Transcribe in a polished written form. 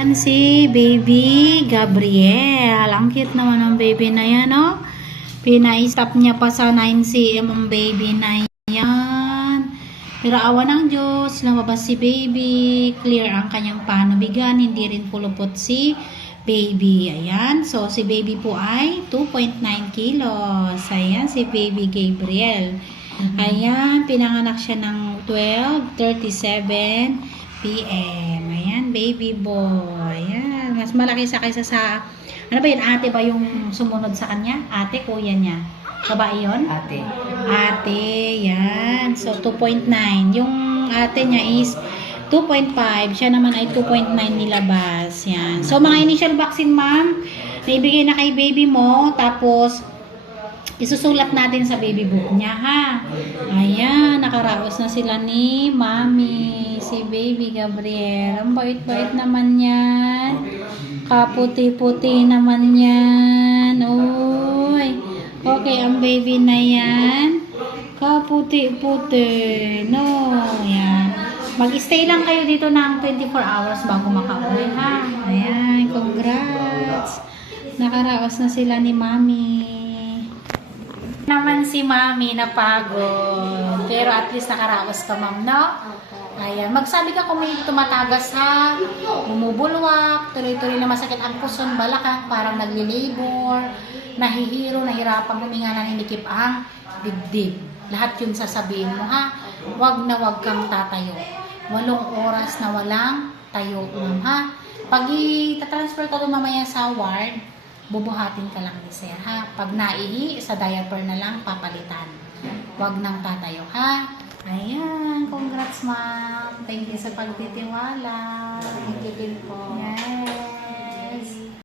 Yan si baby Gabriel. Ang cute naman ng baby na yan, no? Pina-stop niya pa sa 9 cm ang baby na yan. Pero awa ng Diyos, lumabas si baby. Clear ang kanyang panubigan. Hindi rin pulupot si baby. Ayan. So, si baby po ay 2.9 kilos. Ayan, si baby Gabriel. Ayan, pinanganak siya ng 12:37 PM. Ayan, baby boy. Ayan, mas malaki sa kaysa sa, ano ba yun, ate ba yung sumunod sa kanya? Ate, kuya niya. Babae yun? Ate. Ate, yan. So, 2.9. Yung ate niya is 2.5. Siya naman ay 2.9 nilabas. Yan. So, mga initial vaccine, ma'am, naibigay na kay baby mo. Tapos, isusulat natin sa baby book niya, ha? Ayan, nakaraos na sila ni Mami. Si baby Gabriel. Ang bait-bait naman yan. Kaputi-puti naman yan. Uy. Okay, ang baby na yan. Kaputi-puti. No, yan. Mag-stay lang kayo dito ng 24 hours bago makauwi, ha? Ayan, congrats. Nakaraos na sila ni Mami. Naman si Mami napagod. Pero at least nakaraos ka, ma'am, no? Ayan. Magsabi ka kung may tumatagas, ha? Bumubulwak, tuloy-tuloy na masakit ang puson, balakang, parang nagli-labor, nahihiro, nahirapang huminga, naninikip ang dibdib. Lahat yun sasabihin mo, ha? Wag na wag kang tatayo. 8 oras na walang tayo, ma'am, ha? Pag i-transfer ka doon mamaya sa ward, bubuhatin ka lang ni sir, ha? Pag naihi, sa diaper na lang papalitan. Huwag nang tatayo, ha? Ayan, congrats, ma'am. Thank you sa pagtitiwala. Thank you din po.